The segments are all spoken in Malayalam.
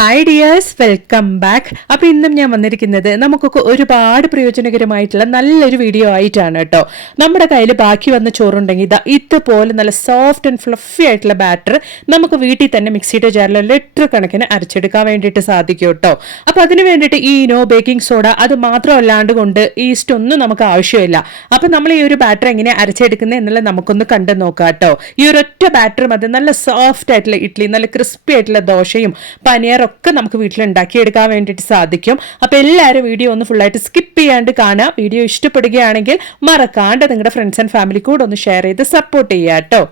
Hi dears, welcome back. അപ്പോൾ ഇന്നും ഞാൻ വന്നിരിക്കുന്നത് നമുക്കൊക്കെ ഒരുപാട് പ്രയോജനകരമായിട്ടുള്ള നല്ലൊരു വീഡിയോ ആയിട്ടാണ് കേട്ടോ. നമ്മുടെ കയ്യിൽ ബാക്കി വന്ന ചോറുണ്ടെങ്കിൽ ഇതുപോലെ നല്ല സോഫ്റ്റ് ആൻഡ് ഫ്ലഫി ആയിട്ടുള്ള ബാറ്റർ നമുക്ക് വീട്ടിൽ തന്നെ മിക്സിയുടെ ജാറിൽ ലിറ്റർ കണക്കിന് അരച്ചെടുക്കാൻ വേണ്ടിയിട്ട് സാധിക്കും കേട്ടോ. അപ്പോൾ അതിന് വേണ്ടിയിട്ട് ഈനോ, ബേക്കിംഗ് സോഡ അത് മാത്രമല്ലാണ്ട് കൊണ്ട് ഈസ്റ്റ് ഒന്നും നമുക്ക് ആവശ്യമില്ല. അപ്പോൾ നമ്മൾ ഈ ഒരു ബാറ്റർ എങ്ങനെ അരച്ചെടുക്കുന്നത് എന്നുള്ളത് നമുക്കൊന്ന് കണ്ടു നോക്കാം കേട്ടോ. ഈ ഒരൊറ്റ ബാറ്റർ മതി നല്ല സോഫ്റ്റ് ആയിട്ടുള്ള ഇഡ്ഡലി, നല്ല ക്രിസ്പി ആയിട്ടുള്ള ദോശയും പനീർ ഒക്കെ നമുക്ക് വീട്ടിൽ ഉണ്ടാക്കിയെടുക്കാൻ വേണ്ടിയിട്ട് സാധിക്കും. അപ്പോൾ എല്ലാവരും വീഡിയോ ഒന്ന് ഫുള്ളായിട്ട് സ്കിപ്പ് ചെയ്യാണ്ട് കാണുക. വീഡിയോ ഇഷ്ടപ്പെടുകയാണെങ്കിൽ മറക്കാണ്ട് നിങ്ങളുടെ ഫ്രണ്ട്സ് ആൻഡ് ഫാമിലി കൂടെ ഒന്ന് ഷെയർ ചെയ്ത് സപ്പോർട്ട് ചെയ്യുക കേട്ടോ.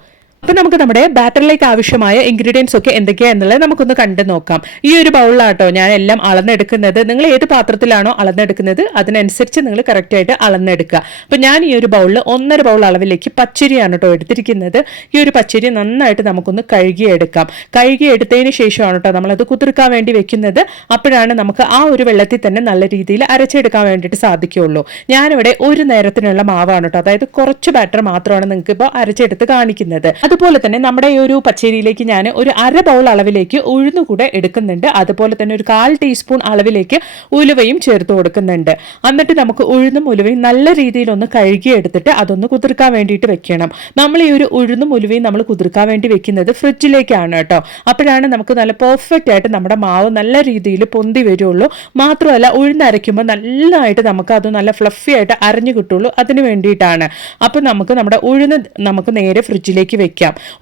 അപ്പോൾ നമുക്ക് നമ്മുടെ ബാറ്ററിലേക്ക് ആവശ്യമായ ഇൻഗ്രീഡിയൻസ് ഒക്കെ എന്തൊക്കെയാണെന്നുള്ളത് നമുക്കൊന്ന് കണ്ടു നോക്കാം. ഈ ഒരു ബൗളിലാട്ടോ ഞാൻ എല്ലാം അളന്നെടുക്കുന്നത്. നിങ്ങൾ ഏത് പാത്രത്തിലാണോ അളന്നെടുക്കുന്നത് അതിനനുസരിച്ച് നിങ്ങൾ കറക്റ്റായിട്ട് അളന്നെടുക്കുക. അപ്പോൾ ഞാൻ ഈ ഒരു ബൗളിൽ 1.5 ബൗൾ അളവിലേക്ക് പച്ചരിയാണ് കേട്ടോ എടുത്തിരിക്കുന്നത്. ഈ ഒരു പച്ചരി നന്നായിട്ട് നമുക്കൊന്ന് കഴുകിയെടുക്കാം. കഴുകിയെടുത്തതിന് ശേഷമാണ് കേട്ടോ നമ്മളത് കുതിർക്കാൻ വേണ്ടി വെക്കുന്നത്. അപ്പോഴാണ് നമുക്ക് ആ ഒരു വെള്ളത്തിൽ തന്നെ നല്ല രീതിയിൽ അരച്ചെടുക്കാൻ വേണ്ടിയിട്ട് സാധിക്കുകയുള്ളൂ. ഞാനിവിടെ ഒരു നേരത്തിനുള്ള മാവാണ് കേട്ടോ, അതായത് കുറച്ച് ബാറ്റർ മാത്രമാണ് നിങ്ങൾക്ക് ഇപ്പോൾ അരച്ചെടുത്ത് കാണിക്കുന്നത്. അതുപോലെ തന്നെ നമ്മുടെ ഈ ഒരു പച്ചരിയിലേക്ക് ഞാൻ ഒരു 1/2 ബൗൾ അളവിലേക്ക് ഉഴുന്ന് കൂടെ എടുക്കുന്നുണ്ട്. അതുപോലെ തന്നെ ഒരു 1/4 ടീസ്പൂൺ അളവിലേക്ക് ഉലുവയും ചേർത്ത് കൊടുക്കുന്നുണ്ട്. എന്നിട്ട് നമുക്ക് ഉഴുന്നും ഉലുവയും നല്ല രീതിയിൽ ഒന്ന് കഴുകി എടുത്തിട്ട് അതൊന്ന് കുതിർക്കാൻ വേണ്ടിയിട്ട് വെക്കണം. നമ്മൾ ഈ ഒരു ഉഴുന്നും ഉലുവയും നമ്മൾ കുതിർക്കാൻ വേണ്ടി വെക്കുന്നത് ഫ്രിഡ്ജിലേക്കാണ് കേട്ടോ. അപ്പോഴാണ് നമുക്ക് നല്ല പെർഫെക്റ്റ് ആയിട്ട് നമ്മുടെ മാവ് നല്ല രീതിയിൽ പൊന്തി വരുള്ളൂ. മാത്രമല്ല ഉഴുന്നരയ്ക്കുമ്പോൾ നല്ലതായിട്ട് നമുക്ക് അത് നല്ല ഫ്ലഫി ആയിട്ട് അരഞ്ഞു കിട്ടുള്ളൂ. അതിന് വേണ്ടിയിട്ടാണ്. അപ്പോൾ നമുക്ക് നമ്മുടെ ഉഴുന്ന് നമുക്ക് നേരെ ഫ്രിഡ്ജിലേക്ക് വെക്കാം.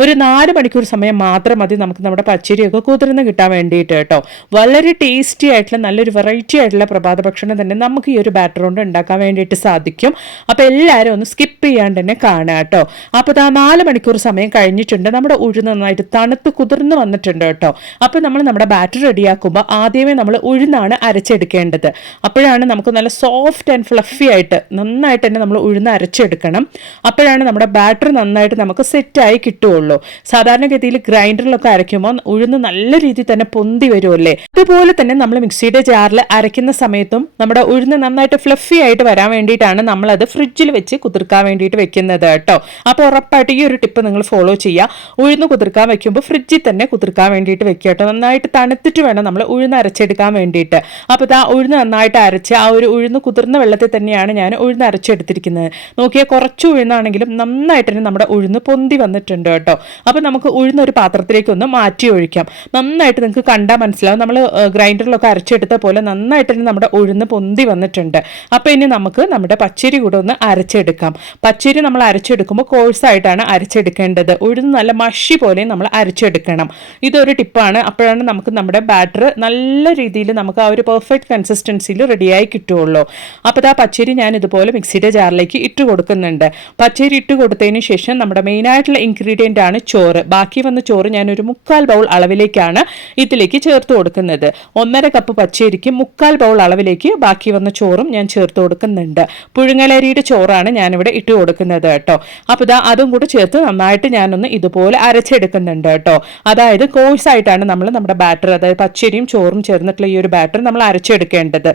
ഒരു 4 മണിക്കൂർ സമയം മാത്രം മതി നമുക്ക് നമ്മുടെ പച്ചരിയൊക്കെ കുതിർന്ന് കിട്ടാൻ വേണ്ടിയിട്ട് കേട്ടോ. വളരെ ടേസ്റ്റി ആയിട്ടുള്ള നല്ലൊരു വെറൈറ്റി ആയിട്ടുള്ള പ്രഭാത ഭക്ഷണം തന്നെ നമുക്ക് ഈ ഒരു ബാറ്റർ കൊണ്ട് ഉണ്ടാക്കാൻ വേണ്ടിയിട്ട് സാധിക്കും. അപ്പോൾ എല്ലാവരും ഒന്ന് സ്കിപ്പ് ചെയ്യാണ്ട് തന്നെ കാണുക കേട്ടോ. അപ്പോൾ 4 മണിക്കൂർ സമയം കഴിഞ്ഞിട്ടുണ്ട്. നമ്മുടെ ഉഴുന്ന് നന്നായിട്ട് തണുത്ത് കുതിർന്ന് വന്നിട്ടുണ്ട് കേട്ടോ. അപ്പോൾ നമ്മൾ നമ്മുടെ ബാറ്റർ റെഡിയാക്കുമ്പോൾ ആദ്യമേ നമ്മൾ ഉഴുന്നാണ് അരച്ചെടുക്കേണ്ടത്. അപ്പോഴാണ് നമുക്ക് നല്ല സോഫ്റ്റ് ആൻഡ് ഫ്ലഫി ആയിട്ട് നന്നായിട്ട് തന്നെ നമ്മൾ ഉഴുന്ന് അരച്ചെടുക്കണം. അപ്പോഴാണ് നമ്മുടെ ബാറ്റർ നന്നായിട്ട് നമുക്ക് സെറ്റായി കിട്ടുള്ളൂ. സാധാരണഗതിയിൽ ഗ്രൈൻഡറിലൊക്കെ അരയ്ക്കുമ്പോൾ ഉഴുന്ന് നല്ല രീതിയിൽ തന്നെ പൊന്തി വരുമല്ലേ. അതുപോലെ തന്നെ നമ്മൾ മിക്സിയുടെ ജാറിൽ അരയ്ക്കുന്ന സമയത്തും നമ്മുടെ ഉഴുന്ന് നന്നായിട്ട് ഫ്ലഫി ആയിട്ട് വരാൻ വേണ്ടിയിട്ടാണ് നമ്മളത് ഫ്രിഡ്ജിൽ വെച്ച് കുതിർക്കാൻ വേണ്ടിയിട്ട് വെക്കുന്നത് കേട്ടോ. അപ്പോൾ ഉറപ്പായിട്ട് ഈ ഒരു ടിപ്പ് നിങ്ങൾ ഫോളോ ചെയ്യുക. ഉഴുന്ന് കുതിർക്കാൻ വെക്കുമ്പോൾ ഫ്രിഡ്ജിൽ തന്നെ കുതിർക്കാൻ വേണ്ടിയിട്ട് വെക്കുക കേട്ടോ. നന്നായിട്ട് തണുത്തിട്ട് വേണം നമ്മൾ ഉഴുന്ന് അരച്ചെടുക്കാൻ വേണ്ടിയിട്ട്. അപ്പോൾ ഉഴുന്ന് നന്നായിട്ട് അരച്ച് ആ ഒരു ഉഴുന്ന് കുതിർന്ന വെള്ളത്തിൽ തന്നെയാണ് ഞാൻ ഉഴുന്ന് അരച്ചെടുത്തിരിക്കുന്നത്. നോക്കിയാൽ കുറച്ച് ഉഴുന്നാണെങ്കിലും നന്നായിട്ട് തന്നെ നമ്മുടെ ഉഴുന്ന് പൊന്തി വന്നിട്ടുണ്ട് കേട്ടോ. അപ്പോൾ നമുക്ക് ഉഴുന്ന ഒരു പാത്രത്തിലേക്ക് ഒന്ന് മാറ്റി ഒഴിക്കാം. നന്നായിട്ട് നിങ്ങൾക്ക് കണ്ടാൽ മനസ്സിലാവും, നമ്മൾ ഗ്രൈൻഡറിലൊക്കെ അരച്ചെടുത്ത പോലെ നന്നായിട്ട് തന്നെ നമ്മുടെ ഉഴുന്ന് പൊന്തി വന്നിട്ടുണ്ട്. അപ്പോൾ ഇനി നമുക്ക് നമ്മുടെ പച്ചരി കൂടെ ഒന്ന് അരച്ചെടുക്കാം. പച്ചരി നമ്മൾ അരച്ചെടുക്കുമ്പോൾ കോഴ്സായിട്ടാണ് അരച്ചെടുക്കേണ്ടത്. ഉഴുന്ന് നല്ല മഷി പോലെ നമ്മൾ അരച്ചെടുക്കണം. ഇതൊരു ടിപ്പാണ്. അപ്പോഴാണ് നമുക്ക് നമ്മുടെ ബാറ്റർ നല്ല രീതിയിൽ നമുക്ക് ആ ഒരു പെർഫെക്റ്റ് കൺസിസ്റ്റൻസിയിൽ റെഡിയായി കിട്ടുള്ളൂ. അപ്പോൾ പച്ചരി ഞാൻ ഇതുപോലെ മിക്സിയുടെ ജാറിലേക്ക് ഇട്ട് കൊടുക്കുന്നുണ്ട്. പച്ചരി ഇട്ട് കൊടുത്തതിന് ശേഷം നമ്മുടെ മെയിനായിട്ടുള്ള ഇൻഗ്രീഡിയൻ്റ് ആണ് ചോറ്. ബാക്കി വന്ന ചോറ് ഞാനൊരു 3/4 ബൗൾ അളവിലേക്കാണ് ഇതിലേക്ക് ചേർത്ത് കൊടുക്കുന്നത്. 1.5 കപ്പ് പച്ചരിക്ക് 3/4 ബൗൾ അളവിലേക്ക് ബാക്കി വന്ന ചോറും ഞാൻ ചേർത്ത് കൊടുക്കുന്നുണ്ട്. പുഴുങ്ങലരിയുടെ ചോറാണ് ഞാനിവിടെ ഇട്ട് കൊടുക്കുന്നത് കേട്ടോ. അപ്പോൾ അതും കൂടെ ചേർത്ത് നന്നായിട്ട് ഞാനൊന്ന് ഇതുപോലെ അരച്ചെടുക്കുന്നുണ്ട് കേട്ടോ. അതായത് കോഴ്സായിട്ടാണ് നമ്മൾ നമ്മുടെ ബാറ്റർ, അതായത് പച്ചരിയും ചോറും ചേർന്നിട്ടുള്ള ഈ ഒരു ബാറ്റർ നമ്മൾ അരച്ചെടുക്കേണ്ടത്.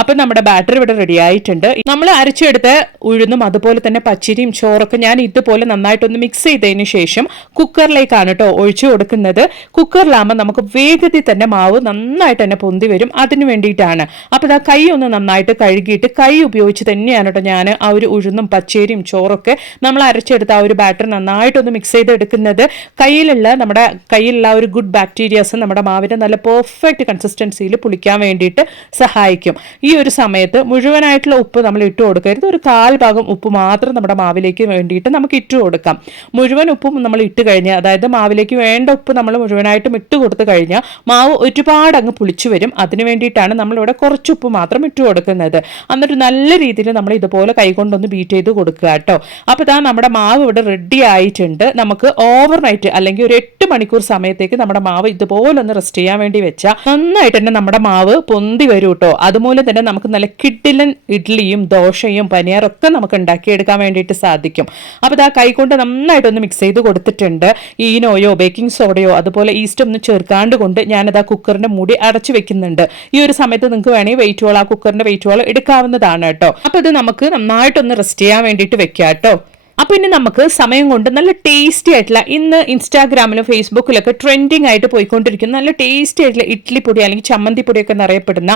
അപ്പം നമ്മുടെ ബാറ്റർ ഇവിടെ റെഡി ആയിട്ടുണ്ട്. നമ്മൾ അരച്ചെടുത്ത ഉഴുന്നും അതുപോലെ തന്നെ പച്ചരിയും ചോറൊക്കെ ഞാൻ ഇതുപോലെ നന്നായിട്ടൊന്ന് മിക്സ് ചെയ്തതിന് ശേഷം കുക്കറിലേക്കാണ് കേട്ടോ ഒഴിച്ചു കൊടുക്കുന്നത്. കുക്കറിലാകുമ്പോൾ നമുക്ക് വേഗത്തിൽ തന്നെ മാവ് നന്നായിട്ട് തന്നെ പൊന്തി വരും. അതിന് വേണ്ടിയിട്ടാണ്. അപ്പോൾ കൈ ഒന്ന് നന്നായിട്ട് കഴുകിയിട്ട് കൈ ഉപയോഗിച്ച് തന്നെയാണ് കേട്ടോ ഞാൻ ആ ഒരു ഉഴുന്നും പച്ചരിയും ചോറൊക്കെ നമ്മൾ അരച്ചെടുത്ത ആ ഒരു ബാറ്റർ നന്നായിട്ടൊന്ന് മിക്സ് ചെയ്തെടുക്കുന്നത്. നമ്മുടെ കയ്യിലുള്ള ഒരു ഗുഡ് ബാക്ടീരിയാസ് നമ്മുടെ മാവിൻ്റെ നല്ല പെർഫെക്റ്റ് കൺസിസ്റ്റൻസിയിൽ പുളിക്കാൻ വേണ്ടിയിട്ട് സഹായിക്കും. ഈ ഒരു സമയത്ത് മുഴുവനായിട്ടുള്ള ഉപ്പ് നമ്മൾ ഇട്ട് കൊടുക്കരുത്. ഒരു 1/4 ഭാഗം ഉപ്പ് മാത്രം നമ്മുടെ മാവിലേക്ക് വേണ്ടിയിട്ട് നമുക്ക് ഇട്ട് കൊടുക്കാം. മുഴുവൻ ഉപ്പും നമ്മൾ ഇട്ട് കഴിഞ്ഞാൽ, അതായത് മാവിലേക്ക് വേണ്ട ഉപ്പ് നമ്മൾ മുഴുവനായിട്ടും ഇട്ട് കൊടുത്തു കഴിഞ്ഞാൽ മാവ് ഒരുപാട് അങ്ങ് പുളിച്ചു വരും. അതിന് വേണ്ടിയിട്ടാണ് നമ്മളിവിടെ കുറച്ച് ഉപ്പ് മാത്രം ഇട്ട് കൊടുക്കുന്നത്. എന്നിട്ട് നല്ല രീതിയിൽ നമ്മൾ ഇതുപോലെ കൈകൊണ്ടൊന്ന് ബീറ്റ് ചെയ്ത് കൊടുക്കുക കേട്ടോ. അപ്പോൾ നമ്മുടെ മാവ് ഇവിടെ റെഡി ആയിട്ടുണ്ട്. നമുക്ക് ഓവർനൈറ്റ് അല്ലെങ്കിൽ ഒരു 8 മണിക്കൂർ സമയത്തേക്ക് നമ്മുടെ മാവ് ഇതുപോലെ ഒന്ന് റെസ്റ്റ് ചെയ്യാൻ വേണ്ടി വെച്ചാൽ നന്നായിട്ട് തന്നെ നമ്മുടെ മാവ് പൊന്തി വരും കേട്ടോ. അതുപോലെ തന്നെ നമുക്ക് നല്ല കിഡിലൻ ഇഡ്ഡലിയും ദോശയും പനീറൊക്കെ നമുക്ക് ഉണ്ടാക്കിയെടുക്കാൻ വേണ്ടിയിട്ട് സാധിക്കും. അപ്പോൾ കൈകൊണ്ട് നന്നായിട്ടൊന്ന് മിക്സ് ചെയ്ത് കൊടുത്തിട്ടുണ്ട്. ഈനോയോ ബേക്കിംഗ് സോഡയോ അതുപോലെ ഈസ്റ്റ് ഒന്നും ചേർക്കാണ്ട് കൊണ്ട് ഞാനത് ആ കുക്കറിന്റെ മൂടി അടച്ചു വെക്കുന്നുണ്ട്. ഈ ഒരു സമയത്ത് നിങ്ങൾക്ക് വേണമെങ്കിൽ വെയിറ്റ് ഹോൾ, ആ കുക്കറിന്റെ വെയിറ്റ് ഹോൾ എടുക്കാവുന്നതാണ് കേട്ടോ. അപ്പോൾ ഇത് നമുക്ക് നന്നായിട്ടൊന്ന് റെസ്റ്റ് ചെയ്യാൻ വേണ്ടിയിട്ട് വെക്കാം കേട്ടോ. അപ്പൊ ഇനി നമുക്ക് സമയം കൊണ്ട് നല്ല ടേസ്റ്റി ആയിട്ടുള്ള ഇന്ന് ഇൻസ്റ്റാഗ്രാമിലും ഫേസ്ബുക്കിലൊക്കെ ട്രെൻഡിങ് ആയിട്ട് പോയിക്കൊണ്ടിരിക്കുന്ന നല്ല ടേസ്റ്റി ആയിട്ടുള്ള ഇഡ്ലി പൊടി അല്ലെങ്കിൽ ചമ്മന്തി പൊടിയൊക്കെ എന്നറിയപ്പെടുന്ന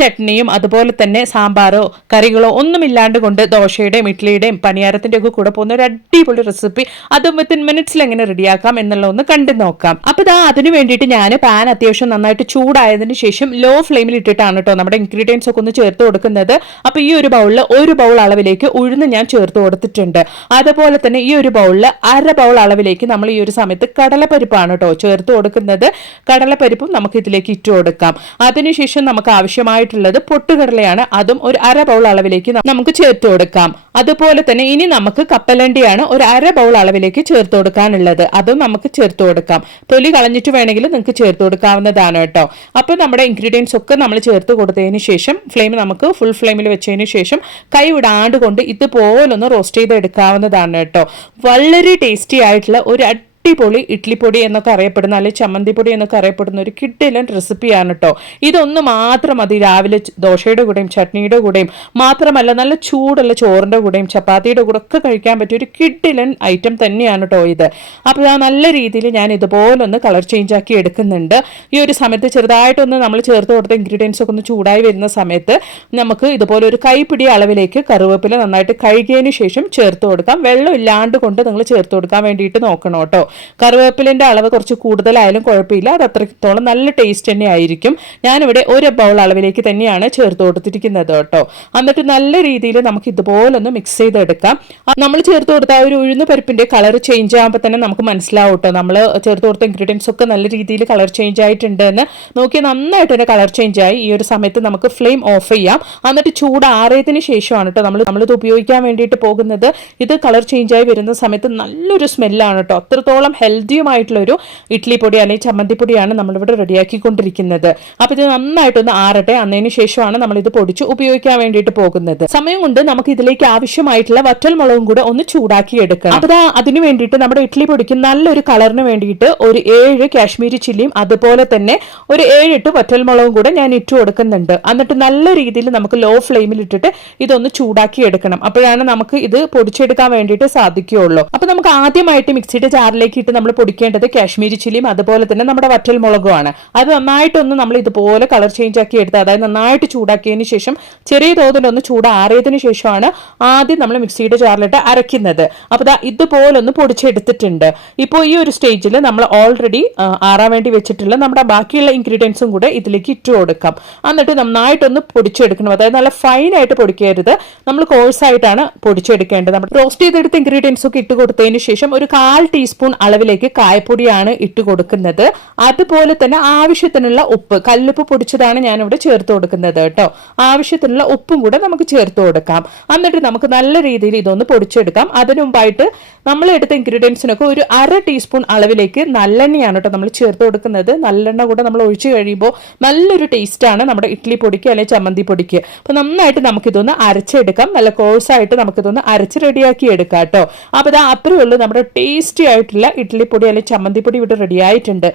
ചട്നിയും അതുപോലെ തന്നെ സാമ്പാറോ കറികളോ ഒന്നും ഇല്ലാണ്ട് കൊണ്ട് ദോശയുടെയും ഇഡ്ലിയുടെയും പണിയാരത്തിന്റെ ഒക്കെ കൂടെ പോകുന്ന ഒരു അടിപൊളി റെസിപ്പി അത് വിത്തിൻ മിനിറ്റ്സിൽ എങ്ങനെ റെഡിയാക്കാം എന്നുള്ള ഒന്ന് കണ്ടു നോക്കാം. അപ്പൊ അതിന് വേണ്ടിയിട്ട് ഞാൻ പാൻ അത്യാവശ്യം നന്നായിട്ട് ചൂടായതിനു ശേഷം ലോ ഫ്ലെയിമിൽ ഇട്ടിട്ടാണ് കേട്ടോ നമ്മുടെ ഇൻഗ്രീഡിയൻസ് ഒക്കെ ഒന്ന് ചേർത്ത് കൊടുക്കുന്നത്. അപ്പൊ ഈ ഒരു ബൗളിൽ 1 ബൗൾ അളവിലേക്ക് ഉഴുന്ന് ഞാൻ ചേർത്ത് കൊടുത്തിട്ടുണ്ട്. അതുപോലെ തന്നെ ഈ ഒരു ബൗളിൽ 1/2 ബൗൾ അളവിലേക്ക് നമ്മൾ ഈ ഒരു സമയത്ത് കടലപ്പരിപ്പാണ് കേട്ടോ ചേർത്ത് കൊടുക്കുന്നത്. കടലപ്പരിപ്പും നമുക്ക് ഇതിലേക്ക് ഇട്ട് കൊടുക്കാം. അതിനുശേഷം നമുക്ക് ആവശ്യമായിട്ടുള്ളത് പൊട്ടുകടലയാണ്, അതും ഒരു 1/2 ബൗൾ അളവിലേക്ക് നമുക്ക് ചേർത്ത് കൊടുക്കാം. അതുപോലെ തന്നെ ഇനി നമുക്ക് കപ്പലണ്ടിയാണ് ഒരു 1/2 ബൗൾ അളവിലേക്ക് ചേർത്ത് കൊടുക്കാനുള്ളത്, അതും നമുക്ക് ചേർത്ത് കൊടുക്കാം. തൊലി കളഞ്ഞിട്ട് വേണമെങ്കിൽ നിങ്ങൾക്ക് ചേർത്ത് കൊടുക്കാവുന്നതാണ് കേട്ടോ. അപ്പോൾ നമ്മുടെ ഇൻഗ്രീഡിയൻസ് ഒക്കെ നമ്മൾ ചേർത്ത് കൊടുത്തതിന് ശേഷം ഫ്ലെയിം നമുക്ക് ഫുൾ ഫ്ലെയിമിൽ വെച്ചതിന് ശേഷം കൈ വിടാണ്ട് കൊണ്ട് ഇതുപോലൊന്ന് റോസ്റ്റ് ചെയ്ത് എടുക്കാവുന്നതാണ് കേട്ടോ. വളരെ ടേസ്റ്റി ആയിട്ടുള്ള ഒരു അടിപൊളി ഇഡ്ലിപ്പൊടി എന്നൊക്കെ അറിയപ്പെടുന്ന അല്ലെങ്കിൽ ചമ്മന്തിപ്പൊടി എന്നൊക്കെ അറിയപ്പെടുന്ന ഒരു കിഡിലൻ റെസിപ്പിയാണ് കേട്ടോ. ഇതൊന്ന് മാത്രം മതി രാവിലെ ദോശയുടെ കൂടെയും ചട്നിയുടെ കൂടെയും മാത്രമല്ല നല്ല ചൂടുള്ള ചോറിൻ്റെ കൂടെയും ചപ്പാത്തിയുടെ കൂടെ ഒക്കെ കഴിക്കാൻ പറ്റിയ ഒരു കിഡിലൻ ഐറ്റം തന്നെയാണ് കേട്ടോ ഇത്. അപ്പോൾ നല്ല രീതിയിൽ ഞാൻ ഇതുപോലൊന്ന് കളർ ചേഞ്ച് ആക്കി എടുക്കുന്നുണ്ട്. ഈ ഒരു സമയത്ത് ചെറുതായിട്ടൊന്ന് നമ്മൾ ചേർത്ത് കൊടുത്ത ഇൻഗ്രീഡിയൻസ് ഒക്കെ ഒന്ന് ചൂടായി വരുന്ന സമയത്ത് നമുക്ക് ഇതുപോലെ ഒരു കൈപ്പിടി അളവിലേക്ക് കറിവേപ്പില നന്നായിട്ട് കഴുകിയതിന് ശേഷം ചേർത്ത് കൊടുക്കാം. വെള്ളം ഇല്ലാണ്ട് കൊണ്ട് നിങ്ങൾ ചേർത്ത് കൊടുക്കാൻ വേണ്ടിയിട്ട് നോക്കണം കേട്ടോ. കറിവേപ്പിലിന്റെ അളവ് കുറച്ച് കൂടുതലായാലും കുഴപ്പമില്ല, അത് അത്രത്തോളം നല്ല ടേസ്റ്റ് തന്നെ ആയിരിക്കും. ഞാനിവിടെ 1 ബൗൾ അളവിലേക്ക് തന്നെയാണ് ചേർത്ത് കൊടുത്തിരിക്കുന്നത് കേട്ടോ. എന്നിട്ട് നല്ല രീതിയിൽ നമുക്ക് ഇതുപോലൊന്ന് മിക്സ് ചെയ്തെടുക്കാം. നമ്മൾ ചേർത്ത് കൊടുത്ത ഒരു ഉഴുന്ന് പരിപ്പിന്റെ കളർ ചേഞ്ച് ആകുമ്പോൾ തന്നെ നമുക്ക് മനസ്സിലാവും കേട്ടോ, നമ്മൾ ചേർത്ത് കൊടുത്ത ഇൻഗ്രീഡിയൻസ് ഒക്കെ നല്ല രീതിയിൽ കളർ ചേഞ്ച് ആയിട്ടുണ്ട് എന്ന്. നോക്കി നന്നായിട്ട് തന്നെ കളർ ചേഞ്ച് ആയി. ഈ ഒരു സമയത്ത് നമുക്ക് ഫ്ലെയിം ഓഫ് ചെയ്യാം. എന്നിട്ട് ചൂടാറിയതിന് ശേഷമാണ് കേട്ടോ നമ്മളിത് ഉപയോഗിക്കാൻ വേണ്ടിയിട്ട് പോകുന്നത്. ഇത് കളർ ചേഞ്ച് ആയി വരുന്ന സമയത്ത് നല്ലൊരു സ്മെല്ലാണ് കേട്ടോ. അത്രത്തോളം ഹെൽത്തിയുമായിട്ടുള്ള ഒരു ഇഡ്ലി പൊടി അല്ലെങ്കിൽ ചമ്മന്തി പൊടിയാണ് നമ്മളിവിടെ റെഡിയാക്കിക്കൊണ്ടിരിക്കുന്നത്. അപ്പൊ ഇത് നന്നായിട്ടൊന്ന് ആറട്ടെ. അതിന് ശേഷമാണ് നമ്മൾ ഇത് പൊടിച്ച് ഉപയോഗിക്കാൻ വേണ്ടിയിട്ട് പോകുന്നത്. സമയം കൊണ്ട് നമുക്ക് ഇതിലേക്ക് ആവശ്യമായിട്ടുള്ള വറ്റൽ മുളകും കൂടെ ഒന്ന് ചൂടാക്കി എടുക്കണം. അപ്പൊ അതിന് വേണ്ടിയിട്ട് നമ്മുടെ ഇഡ്ലി പൊടിക്ക് നല്ലൊരു കളറിന് വേണ്ടിയിട്ട് ഒരു 7 കാശ്മീരി ചില്ലിയും അതുപോലെ തന്നെ ഒരു 7-8 വറ്റൽ മുളകും കൂടെ ഞാൻ ഇട്ട് കൊടുക്കുന്നുണ്ട്. എന്നിട്ട് നല്ല രീതിയിൽ നമുക്ക് ലോ ഫ്ലെയിമിൽ ഇട്ടിട്ട് ഇതൊന്ന് ചൂടാക്കി എടുക്കണം. അപ്പോഴാണ് നമുക്ക് ഇത് പൊടിച്ചെടുക്കാൻ വേണ്ടിയിട്ട് സാധിക്കുകയുള്ളൂ. അപ്പൊ നമുക്ക് ആദ്യമായിട്ട് മിക്സിയുടെ ജാറിലേക്ക് ഇട്ട് നമ്മൾ പൊടിക്കേണ്ടത് കാശ്മീരി ചില്ലിയും അതുപോലെ തന്നെ നമ്മുടെ വറ്റൽ മുളകുമാണ്. അത് നന്നായിട്ടൊന്ന് നമ്മൾ ഇതുപോലെ കളർ ചേഞ്ച് ആക്കി എടുത്ത്, അതായത് നന്നായിട്ട് ചൂടാക്കിയതിന് ശേഷം ചെറിയ തോതിലൊന്ന് ചൂടാറിയതിനു ശേഷമാണ് ആദ്യം നമ്മൾ മിക്സിയുടെ ജാറിലിട്ട് അരയ്ക്കുന്നത്. അപ്പൊ ഇതുപോലൊന്ന് പൊടിച്ചെടുത്തിട്ടുണ്ട്. ഇപ്പോൾ ഈ ഒരു സ്റ്റേജിൽ നമ്മൾ ഓൾറെഡി ആറാൻ വേണ്ടി വെച്ചിട്ടുള്ള നമ്മുടെ ബാക്കിയുള്ള ഇൻഗ്രീഡിയൻസും കൂടെ ഇതിലേക്ക് ഇട്ട് കൊടുക്കാം. എന്നിട്ട് നന്നായിട്ടൊന്ന് പൊടിച്ചെടുക്കണം. അതായത് നല്ല ഫൈൻ ആയിട്ട് പൊടിക്കരുത്, നമ്മൾ കോഴ്സായിട്ടാണ് പൊടിച്ചെടുക്കേണ്ടത്. നമ്മൾ റോസ്റ്റ് ചെയ്തെടുത്ത ഇൻഗ്രീഡിയൻസ് ഒക്കെ ഇട്ട് കൊടുത്തതിന് ശേഷം ഒരു 1/4 ടീസ്പൂൺ അളവിലേക്ക് കായപ്പൊടിയാണ് ഇട്ട് കൊടുക്കുന്നത്. അതുപോലെ തന്നെ ആവശ്യത്തിനുള്ള ഉപ്പ്, കല്ലുപ്പ് പൊടിച്ചതാണ് ഞാനിവിടെ ചേർത്ത് കൊടുക്കുന്നത് കേട്ടോ. ആവശ്യത്തിനുള്ള ഉപ്പും കൂടെ നമുക്ക് ചേർത്ത് കൊടുക്കാം. എന്നിട്ട് നമുക്ക് നല്ല രീതിയിൽ ഇതൊന്ന് പൊടിച്ചെടുക്കാം. അതിനു മുമ്പായിട്ട് നമ്മൾ എടുത്ത ഇൻഗ്രീഡിയൻസിനൊക്കെ ഒരു 1/2 ടീസ്പൂൺ അളവിലേക്ക് നല്ലെണ്ണയാണ് കേട്ടോ നമ്മൾ ചേർത്ത് കൊടുക്കുന്നത്. നല്ലെണ്ണ കൂടെ നമ്മൾ ഒഴിച്ചു കഴിയുമ്പോൾ നല്ലൊരു ടേസ്റ്റ് ആണ് നമ്മുടെ ഇഡ്ലി പൊടിക്ക് അല്ലെങ്കിൽ ചമ്മന്തി പൊടിക്ക്. അപ്പൊ നന്നായിട്ട് നമുക്കിതൊന്ന് അരച്ചെടുക്കാം. നല്ല കോഴ്സായിട്ട് നമുക്കിതൊന്ന് അരച്ച് റെഡിയാക്കി എടുക്കാം കേട്ടോ. അപ്പൊ അത്രയേ ഉള്ളൂ, നമ്മുടെ ടേസ്റ്റി ആയിട്ടുള്ള ഇഡ്ലിപ്പൊടി അല്ലെങ്കിൽ ചമ്മന്തിപ്പൊടി ഇവിടെ റെഡി ആയിട്ടുണ്ട്.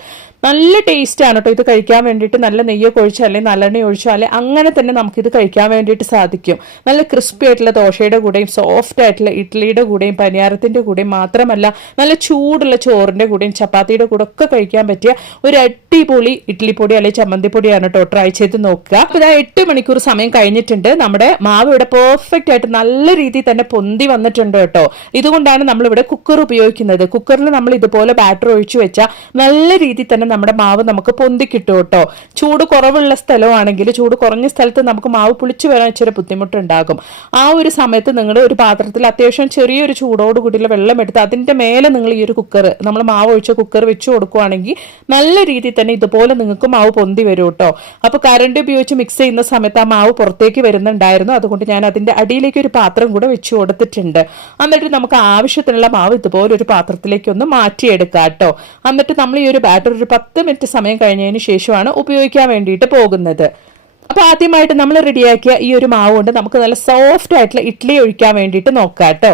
നല്ല ടേസ്റ്റ് ആണ് കേട്ടോ ഇത് കഴിക്കാൻ വേണ്ടിയിട്ട്. നല്ല നെയ്യൊക്കെ ഒഴിച്ചോ അല്ലെങ്കിൽ നല്ലെണ്ണ ഒഴിച്ചോ അല്ലെ അങ്ങനെ തന്നെ നമുക്കിത് കഴിക്കാൻ വേണ്ടിയിട്ട് സാധിക്കും. നല്ല ക്രിസ്പി ആയിട്ടുള്ള ദോശയുടെ കൂടെയും സോഫ്റ്റ് ആയിട്ടുള്ള ഇഡ്ലിയുടെ കൂടെയും പനിയാരത്തിന്റെ കൂടെയും മാത്രമല്ല നല്ല ചൂടുള്ള ചോറിന്റെ കൂടെയും ചപ്പാത്തിയുടെ കൂടെ ഒക്കെ കഴിക്കാൻ പറ്റിയ ഒരു അടിപൊളി ഇഡ്ലിപ്പൊടി അല്ലെങ്കിൽ ചമ്മന്തിപ്പൊടിയാണ് കേട്ടോ. ട്രൈ ചെയ്ത് നോക്കുക. അപ്പൊ 8 മണിക്കൂർ സമയം കഴിഞ്ഞിട്ടുണ്ട്. നമ്മുടെ മാവ് ഇവിടെ പെർഫെക്റ്റ് ആയിട്ട് നല്ല രീതിയിൽ തന്നെ പൊന്തി വന്നിട്ടുണ്ട് കേട്ടോ. ഇതുകൊണ്ടാണ് നമ്മളിവിടെ കുക്കർ ഉപയോഗിക്കുന്നത്. കുക്കറിൽ നമ്മൾ ഇതുപോലെ ബാറ്റർ ഒഴിച്ചു വെച്ചാൽ നല്ല രീതിയിൽ തന്നെ നമ്മുടെ മാവ് നമുക്ക് പൊന്തി കിട്ടും കേട്ടോ. ചൂട് കുറവുള്ള സ്ഥലമാണെങ്കിൽ, ചൂട് കുറഞ്ഞ സ്ഥലത്ത് നമുക്ക് മാവ് പുളിച്ചു വരാൻ ഇച്ചിരി ബുദ്ധിമുട്ടുണ്ടാകും. ആ ഒരു സമയത്ത് നിങ്ങൾ ഒരു പാത്രത്തിൽ അത്യാവശ്യം ചെറിയൊരു ചൂടോട് കൂടിയുള്ള വെള്ളം എടുത്ത് അതിന്റെ മേലെ നിങ്ങൾ ഈ ഒരു കുക്കർ, നമ്മൾ മാവ് ഒഴിച്ച കുക്കർ വെച്ച് കൊടുക്കുകയാണെങ്കിൽ നല്ല രീതിയിൽ തന്നെ ഇതുപോലെ നിങ്ങൾക്ക് മാവ് പൊന്തി വരും കേട്ടോ. അപ്പൊ കറണ്ട് ഉപയോഗിച്ച് മിക്സ് ചെയ്യുന്ന സമയത്ത് ആ മാവ് പുറത്തേക്ക് വരുന്നുണ്ടായിരുന്നു. അതുകൊണ്ട് ഞാൻ അതിന്റെ അടിയിലേക്ക് ഒരു പാത്രം കൂടെ വെച്ച് കൊടുത്തിട്ടുണ്ട്. എന്നിട്ട് നമുക്ക് ആവശ്യത്തിനുള്ള മാവ് ഇതുപോലെ ഒരു പാത്രത്തിലേക്ക് ഒന്ന് മാറ്റിയെടുക്കാം കേട്ടോ. എന്നിട്ട് നമ്മൾ ഈ ഒരു ബാറ്റർ ഒരു 10 മിനിറ്റ് സമയം കഴിഞ്ഞതിന് ശേഷമാണ് ഉപയോഗിക്കാൻ വേണ്ടിയിട്ട് പോകുന്നത്. അപ്പൊ ആദ്യമായിട്ട് നമ്മൾ റെഡിയാക്കിയ ഈ ഒരു മാവ് കൊണ്ട് നമുക്ക് നല്ല സോഫ്റ്റ് ആയിട്ടുള്ള ഇഡ്ഡലി ഒഴിക്കാൻ വേണ്ടിയിട്ട് നോക്കാം കേട്ടോ.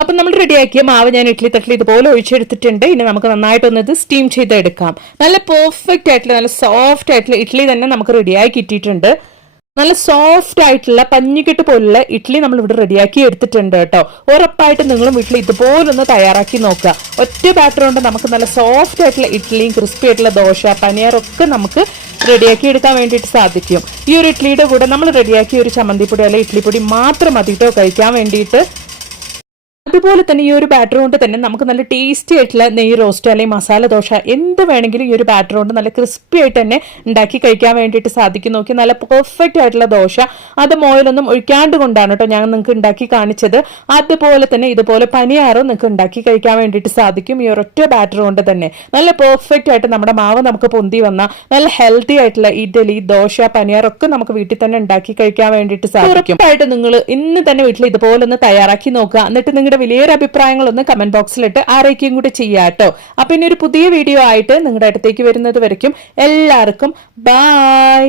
അപ്പം നമ്മൾ റെഡിയാക്കിയ മാവ് ഞാൻ ഇഡ്ഡലി തട്ടിൽ ഇതുപോലെ ഒഴിച്ചെടുത്തിട്ടുണ്ട്. ഇനി നമുക്ക് നന്നായിട്ടൊന്ന് ഇത് സ്റ്റീം ചെയ്തെടുക്കാം. നല്ല പെർഫെക്റ്റ് ആയിട്ടുള്ള നല്ല സോഫ്റ്റ് ആയിട്ടുള്ള ഇഡ്ഡലി തന്നെ നമുക്ക് റെഡിയായി കിട്ടിയിട്ടുണ്ട്. നല്ല സോഫ്റ്റ് ആയിട്ടുള്ള പഞ്ഞിക്കെട്ട് പോലുള്ള ഇഡ്ഡലി നമ്മൾ ഇവിടെ റെഡിയാക്കി എടുത്തിട്ടുണ്ട് കേട്ടോ. ഉറപ്പായിട്ട് നിങ്ങളും വീട്ടിൽ ഇതുപോലൊന്ന് തയ്യാറാക്കി നോക്കുക. ഒറ്റ ബാറ്റർ കൊണ്ട് നമുക്ക് നല്ല സോഫ്റ്റ് ആയിട്ടുള്ള ഇഡ്ഡലിയും ക്രിസ്പി ആയിട്ടുള്ള ദോശ പനിയാറൊക്കെ നമുക്ക് റെഡിയാക്കി എടുക്കാൻ വേണ്ടിയിട്ട് സാധിക്കും. ഈ ഒരു ഇഡ്ഡലിയുടെ കൂടെ നമ്മൾ റെഡിയാക്കിയ ഒരു ചമ്മന്തിപ്പൊടി അല്ലെങ്കിൽ ഇഡ്ഡലിപ്പൊടി മാത്രം മതി കേട്ടോ കഴിക്കാൻ വേണ്ടിയിട്ട്. അതുപോലെ തന്നെ ഈ ഒരു ബാറ്റർ കൊണ്ട് തന്നെ നമുക്ക് നല്ല ടേസ്റ്റി ആയിട്ടുള്ള നെയ്യ് റോസ്റ്റ് അല്ലെങ്കിൽ മസാല ദോശ എന്ത് വേണമെങ്കിലും ഈ ഒരു ബാറ്റർ കൊണ്ട് നല്ല ക്രിസ്പി ആയിട്ട് തന്നെ ഉണ്ടാക്കി കഴിക്കാൻ വേണ്ടിയിട്ട് സാധിക്കും. നോക്കി നല്ല പെർഫെക്റ്റ് ആയിട്ടുള്ള ദോശ, അത് മോയിലൊന്നും ഒഴിക്കാണ്ട് കൊണ്ടാണ് കേട്ടോ ഞാൻ നിങ്ങൾക്ക് ഉണ്ടാക്കി കാണിച്ചത്. അതുപോലെ തന്നെ ഇതുപോലെ പനിയാറും നിങ്ങൾക്ക് ഉണ്ടാക്കി കഴിക്കാൻ വേണ്ടിയിട്ട് സാധിക്കും ഈ ഒരൊറ്റ ബാറ്റർ കൊണ്ട് തന്നെ. നല്ല പെർഫെക്റ്റ് ആയിട്ട് നമ്മുടെ മാവ് നമുക്ക് പൊന്തി വന്ന നല്ല ഹെൽത്തി ആയിട്ടുള്ള ഇഡ്ഡലി ദോശ പനിയാറൊക്കെ നമുക്ക് വീട്ടിൽ തന്നെ ഉണ്ടാക്കി കഴിക്കാൻ വേണ്ടിയിട്ട് സാധിക്കും. ഉറപ്പായിട്ട് നിങ്ങൾ ഇന്ന് തന്നെ വീട്ടിൽ ഇതുപോലെ ഒന്ന് തയ്യാറാക്കി നോക്കുക. എന്നിട്ട് നിങ്ങളുടെ വലിയൊരു അഭിപ്രായങ്ങളൊന്ന് കമന്റ് ബോക്സിലിട്ട് ആരൊക്കെയും കൂടി ചെയ്യാട്ടോ. അപ്പൊ ഇനി ഒരു പുതിയ വീഡിയോ ആയിട്ട് നിങ്ങളുടെ അടുത്തേക്ക് വരുന്നത് വരയ്ക്കും എല്ലാവർക്കും ബൈ.